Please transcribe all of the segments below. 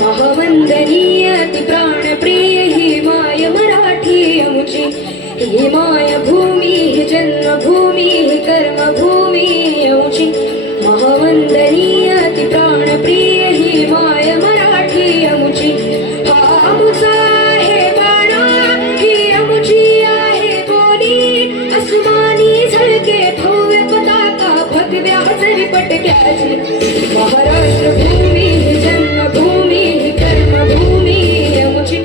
महावंदनीय अति प्राणप्रिय ही माय मराठी आमची. ही माय भूमी ही जन्मभूमी ही कर्मभूमी आमची. महावंदनीय अति प्राणप्रिय ही माय मराठी आमची. हा आमचा आहे बाणा ही आमची आहे बोली. आसमानी झळके भव्य पताका भगव्या जरी पटक्याची. महाराष्ट्र भूमी ही जन्मभूमी ही कर्मभूमी आमची.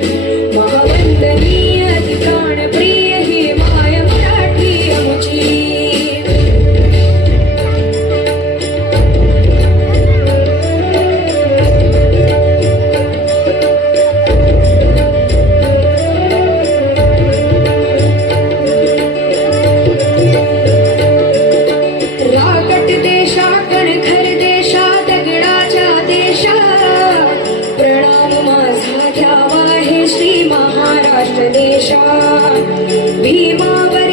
महावंदनीय अति प्राणप्रिय ही माय मराठी आमची. राकट देशा कणखर देशा दगडाच्या देशा. प्रणाम माझा घ्यावा हे श्री महाराष्ट्र देशा. भीमावर